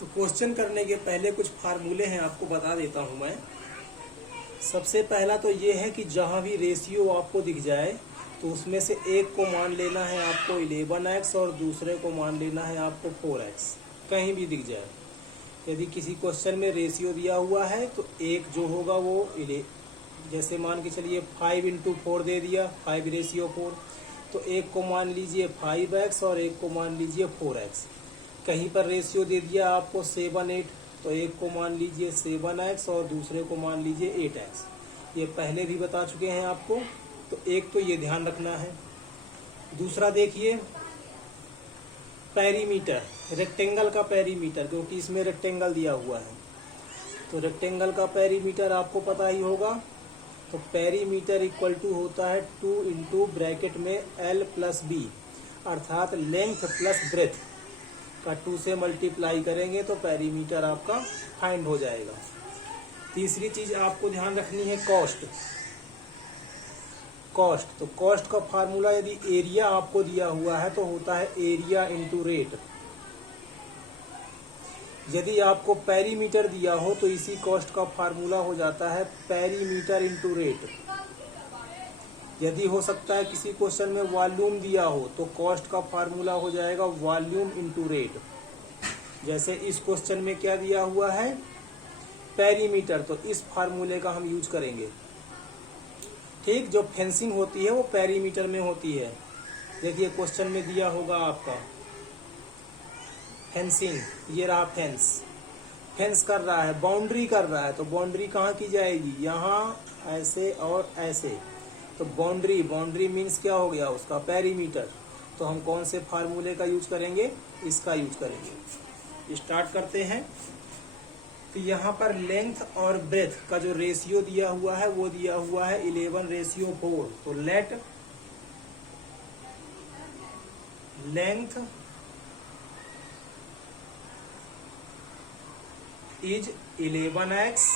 तो क्वेश्चन करने के पहले कुछ फार्मूले हैं, आपको बता देता हूं मैं। सबसे पहला तो ये है कि जहां भी रेशियो आपको दिख जाए तो उसमें से एक को मान लेना है आपको 11x और दूसरे को मान लेना है आपको 4x। कहीं भी दिख जाए, यदि किसी क्वेश्चन में रेशियो दिया हुआ है तो एक जो होगा वो जैसे मान के चलिए 5 इंटू 4 दे दिया, 5/4, तो एक को मान लीजिए 5x और एक को मान लीजिए 4x। कहीं पर रेशियो दे दिया आपको 7, 8, तो एक को मान लीजिए 7x और दूसरे को मान लीजिए 8x। ये पहले भी बता चुके हैं आपको, तो एक तो ये ध्यान रखना है। दूसरा देखिए पेरीमीटर, रेक्टेंगल का पेरीमीटर, क्योंकि इसमें रेक्टेंगल दिया हुआ है तो रेक्टेंगल का पेरीमीटर आपको पता ही होगा। तो पेरीमीटर इक्वल टू होता है 2 इंटू ब्रैकेट में L प्लस B, अर्थात लेंथ प्लस ब्रेथ का 2 से मल्टीप्लाई करेंगे तो पेरीमीटर आपका फाइंड हो जाएगा। तीसरी चीज आपको ध्यान रखनी है कॉस्ट। तो कॉस्ट का फार्मूला, यदि एरिया आपको दिया हुआ है तो होता है एरिया इंटू रेट। यदि आपको पेरीमीटर दिया हो तो इसी कॉस्ट का फार्मूला हो जाता है पेरीमीटर इंटू रेट। यदि हो सकता है किसी क्वेश्चन में वॉल्यूम दिया हो तो कॉस्ट का फार्मूला हो जाएगा वॉल्यूम इंटू रेट। जैसे इस क्वेश्चन में क्या दिया हुआ है पेरीमीटर, तो इस फार्मूले का हम यूज करेंगे। ठीक, जो फेंसिंग होती है वो पेरीमीटर में होती है। देखिए क्वेश्चन में दिया होगा आपका फेंसिंग, ये रहा फेंस कर रहा है, बाउंड्री कर रहा है, तो बाउंड्री कहाँ की जाएगी, यहाँ ऐसे और ऐसे। तो बाउंड्री मीन्स क्या हो गया उसका पेरीमीटर। तो हम कौन से फार्मूले का यूज करेंगे, इसका यूज करेंगे। स्टार्ट करते हैं। तो यहाँ पर लेंथ और ब्रेथ का जो रेशियो दिया हुआ है वो दिया हुआ है 11:4। तो let length is 11x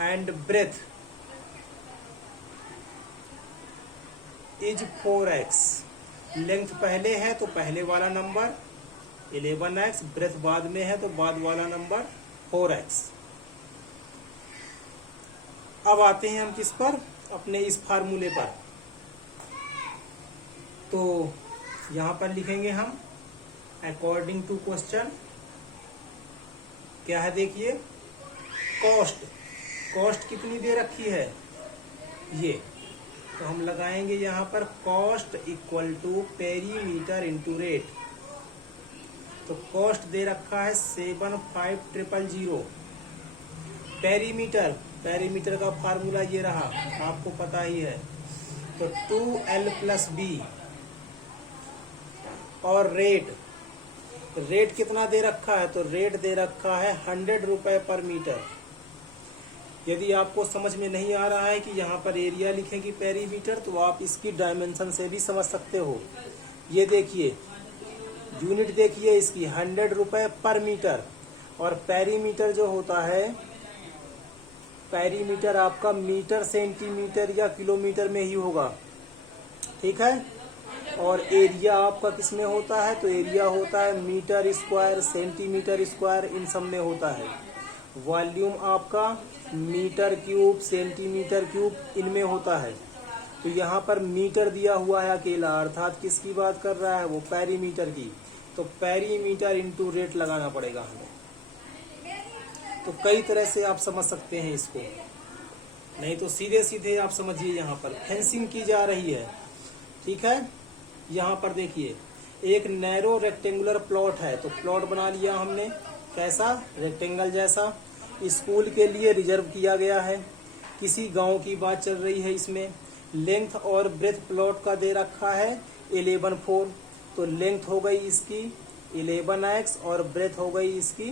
and breadth is 4x। Length पहले है तो पहले वाला नंबर 11x, ब्रेथ बाद में है तो बाद वाला नंबर 4x। अब आते हैं हम किस पर, अपने इस फार्मूले पर। तो यहां पर लिखेंगे हम अकॉर्डिंग टू क्वेश्चन। क्या है देखिए, कॉस्ट कितनी दे रखी है ये, तो हम लगाएंगे यहाँ पर cost equal to perimeter into rate. तो कॉस्ट दे रखा है 75000। पेरीमीटर का फार्मूला ये रहा, आपको पता ही है। तो 2L प्लस B। और रेट कितना दे रखा है, तो रेट दे रखा है 100 रुपए पर मीटर। यदि आपको समझ में नहीं आ रहा है कि यहाँ पर एरिया लिखेगी पेरीमीटर, तो आप इसकी डायमेंशन से भी समझ सकते हो। ये देखिए यूनिट देखिए इसकी 100 रुपए पर मीटर, और पेरीमीटर जो होता है, पेरीमीटर आपका मीटर, सेंटीमीटर या किलोमीटर में ही होगा, ठीक है। और एरिया आपका किस में होता है, तो एरिया होता है मीटर स्क्वायर, सेंटीमीटर स्क्वायर, इन सब में होता है। वॉल्यूम आपका मीटर क्यूब, सेंटीमीटर क्यूब, इनमें होता है। तो यहाँ पर मीटर दिया हुआ है अकेला, अर्थात किसकी बात कर रहा है वो पेरीमीटर की। तो पेरीमीटर इंटू रेट लगाना पड़ेगा हमें। तो कई तरह से आप समझ सकते हैं इसको, नहीं तो सीधे सीधे आप समझिए। यहाँ पर फेंसिंग की जा रही है, ठीक है। यहाँ पर देखिए एक नैरो रेक्टेंगुलर प्लॉट है, तो प्लॉट बना लिया हमने, कैसा, रेक्टेंगल जैसा। स्कूल के लिए रिजर्व किया गया है, किसी गांव की बात चल रही है इसमें। लेंथ और ब्रेथ प्लॉट का दे रखा है 11:4। तो लेंथ हो गई इसकी 11x और ब्रेथ हो गई इसकी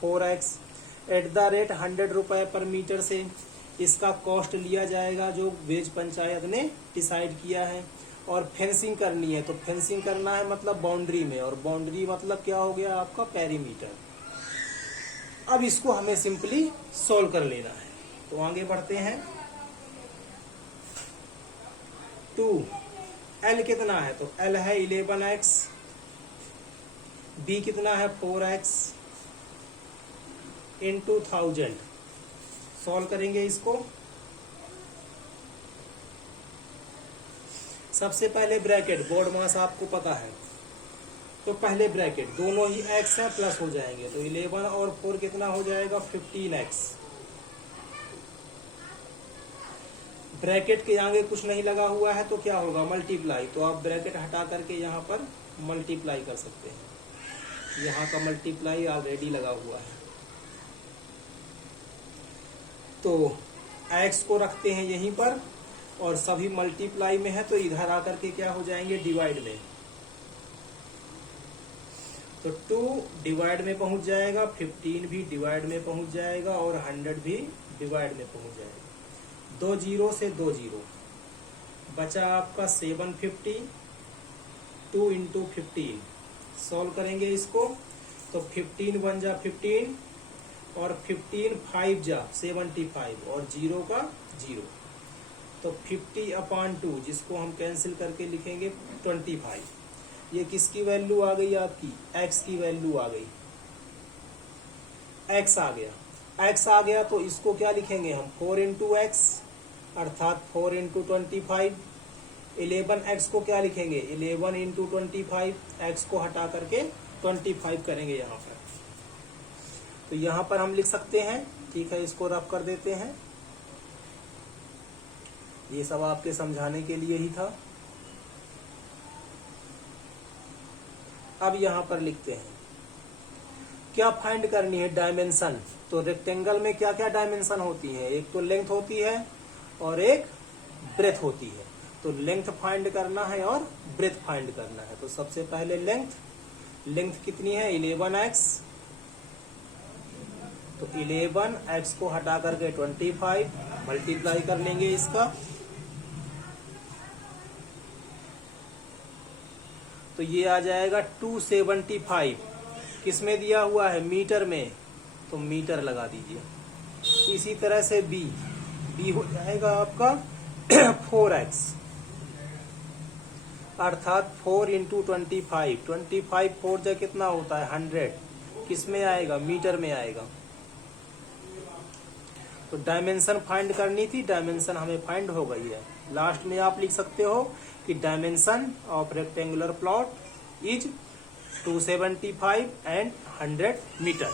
4x। एट द रेट 100 रुपए पर मीटर से इसका कॉस्ट लिया जाएगा जो वेज पंचायत ने डिसाइड किया है। और फेंसिंग करनी है, तो फेंसिंग करना है मतलब बाउंड्री में, और बाउंड्री मतलब क्या हो गया आपका पेरीमीटर। अब इसको हमें सिंपली सॉल्व कर लेना है, तो आगे बढ़ते हैं। 2L कितना है, तो L है 11x b कितना है 4x इंटू 1000। सॉल्व करेंगे इसको। सबसे पहले ब्रैकेट, बोर्ड मास आपको पता है, तो पहले ब्रैकेट दोनों ही x है प्लस हो जाएंगे, तो 11 और 4 कितना हो जाएगा 15x। ब्रैकेट के आगे कुछ नहीं लगा हुआ है तो क्या होगा मल्टीप्लाई, तो आप ब्रैकेट हटा करके यहाँ पर मल्टीप्लाई कर सकते हैं। यहाँ का मल्टीप्लाई ऑलरेडी लगा हुआ है, तो x को रखते हैं यहीं पर और सभी मल्टीप्लाई में है, तो इधर आकर के क्या हो जाएंगे डिवाइड में, तो 2 डिवाइड में पहुंच जाएगा, 15 भी डिवाइड में पहुंच जाएगा और 100 भी डिवाइड में पहुंच जाएगा। 2 जीरो से 2 जीरो बचा आपका 750, 2 इंटू 15। सॉल्व करेंगे इसको, तो 15 1 जा 15 और 15 5 जा 75 और 0 का 0, तो 50/2 जिसको हम कैंसिल करके लिखेंगे 25। ये किसकी वैल्यू आ गई आपकी, x की वैल्यू आ गई, x आ गया। x आ गया तो इसको क्या लिखेंगे हम 4 इंटू एक्स अर्थात 4 इंटू 25। 11x को क्या लिखेंगे 11 इंटू 25, x को हटा करके 25 करेंगे यहाँ पर, तो यहाँ पर हम लिख सकते हैं। ठीक है, इसको रफ कर देते हैं, ये सब आपके समझाने के लिए ही था। अब यहाँ पर लिखते हैं क्या फाइंड करनी है डायमेंशन, तो रेक्टेंगल में क्या क्या डायमेंशन होती है, एक तो लेंथ होती है और एक ब्रेथ होती है, तो लेंथ फाइंड करना है और ब्रेथ फाइंड करना है। तो सबसे पहले लेंथ कितनी है 11x, तो 11x को हटा करके 25 मल्टीप्लाई कर लेंगे इसका, तो ये आ जाएगा 275। किस में दिया हुआ है मीटर में, तो मीटर लगा दीजिए। इसी तरह से b हो जाएगा आपका 4x अर्थात 4 इंटू 25, 4 जा कितना होता है 100, किस में आएगा मीटर में आएगा। तो डायमेंशन फाइंड करनी थी, डायमेंशन हमें फाइंड हो गई है। लास्ट में आप लिख सकते हो कि dimension of rectangular plot is 275 and 100 metre.